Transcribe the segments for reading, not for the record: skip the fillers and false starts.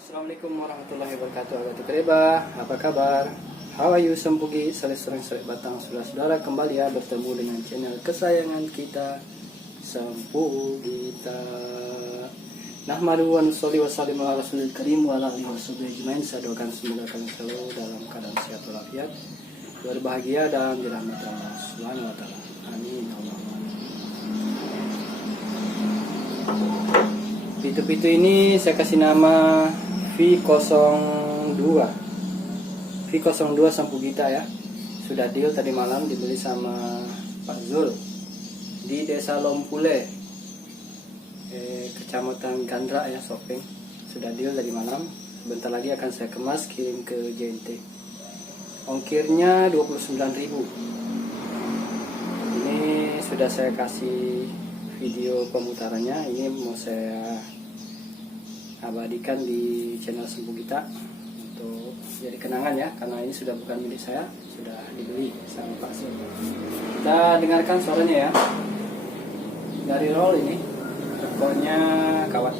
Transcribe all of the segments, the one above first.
Assalamualaikum warahmatullahi wabarakatuh. Agatu Kereba, apa kabar? How are you sempugi? Sering batang saudara kembali ya bertemu dengan channel kesayangan kita Sempugita. Nahmadu wa nusolli wa sallim ala rasulil karim wa ala alihi washabihi ajmain. Saya doakan semoga kalian selalu dalam keadaan sehat walafiat, berbahagia dan dirahmati Allah Subhanahu wa taala. Amin. Pitu-pitu ini saya kasih nama V02 Sempugita ya. Sudah deal tadi malam, dibeli sama Pak Zul di Desa Lompule, Kecamatan Gandra ya, Sopeng. Sudah deal tadi malam. Bentar lagi akan saya kemas kirim ke JNT. Ongkirnya 29.000. Ini sudah saya kasih video pemutarannya. Ini mau saya abadikan di channel Sempugita untuk jadi kenangan ya, karena ini sudah bukan milik saya, sudah dibeli sama Pak Zul. Kita dengarkan suaranya ya, dari roll ini, rekornya kawat.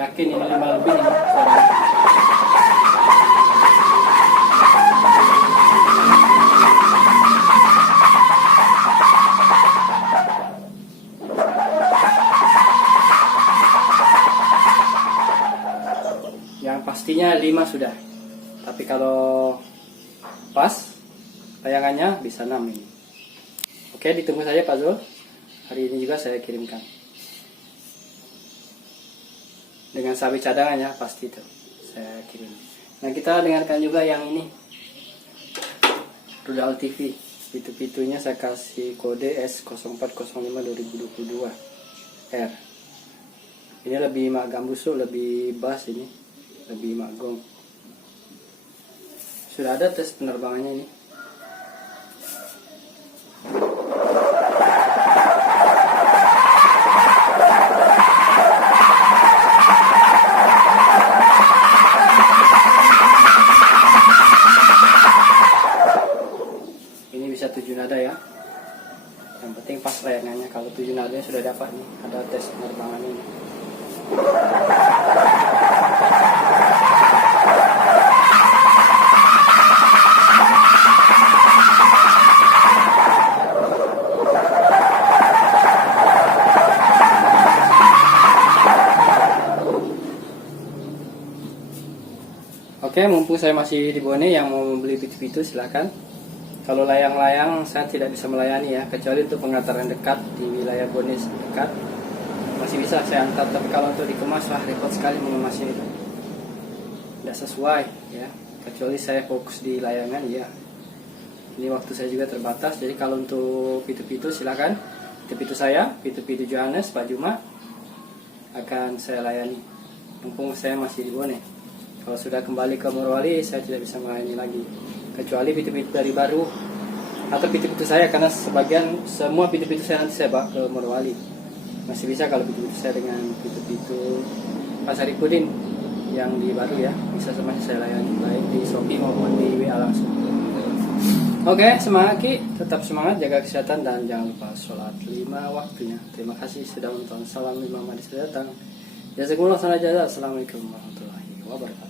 Yakin ini 5 lebih ini suaranya. Yang pastinya 5 sudah. Tapi kalau pas tayangannya bisa 6 ini. Oke, ditunggu saja Pak Zul. Hari ini juga saya kirimkan. Dengan sapi cadangan ya, pasti itu saya kirim. Nah, kita dengarkan juga yang ini, Rudal TV. Pitu-pitunya saya kasih kode S0405-2022 R. Ini lebih mak gambusuk, lebih bass, ini lebih mak gong. Sudah ada tes penerbangannya ini. Bisa 7 nada ya. Yang penting pas layangannya. Kalau 7 nadanya sudah dapat nih, ada tes penerbangan ini. Oke, mumpung saya masih di Bone, yang mau membeli pitu-pitu silakan. Kalau layang-layang saya tidak bisa melayani ya, kecuali untuk pengantaran dekat di wilayah Bone dekat masih bisa saya antar. Tapi kalau untuk dikemas, wah repot sekali mengemasnya itu, tidak sesuai ya. Kecuali saya fokus di layangan ya. Ini waktu saya juga terbatas, jadi kalau untuk pitu-pitu silakan. Pitu-pitu saya, pitu-pitu Johannes, Pak Juma akan saya layani. Mumpung saya masih di Bone. Kalau sudah kembali ke Morowali, saya tidak bisa melayani lagi. Kecuali pitu-pitu dari baru atau pitu-pitu saya, karena semua pitu-pitu saya nanti saya bawa ke Morowali. Masih bisa kalau pitu-pitu saya dengan pitu-pitu Pak Saripudin yang di baru ya, bisa semuanya saya layani, baik di Shopee maupun di WA langsung. Oke, semangat Ki, tetap semangat, jaga kesehatan dan jangan lupa sholat 5 waktunya. Terima kasih sudah menonton. Salam Imam Mahdi sudah datang. Jazakumullah khairan. Assalamualaikum warahmatullahi wabarakatuh.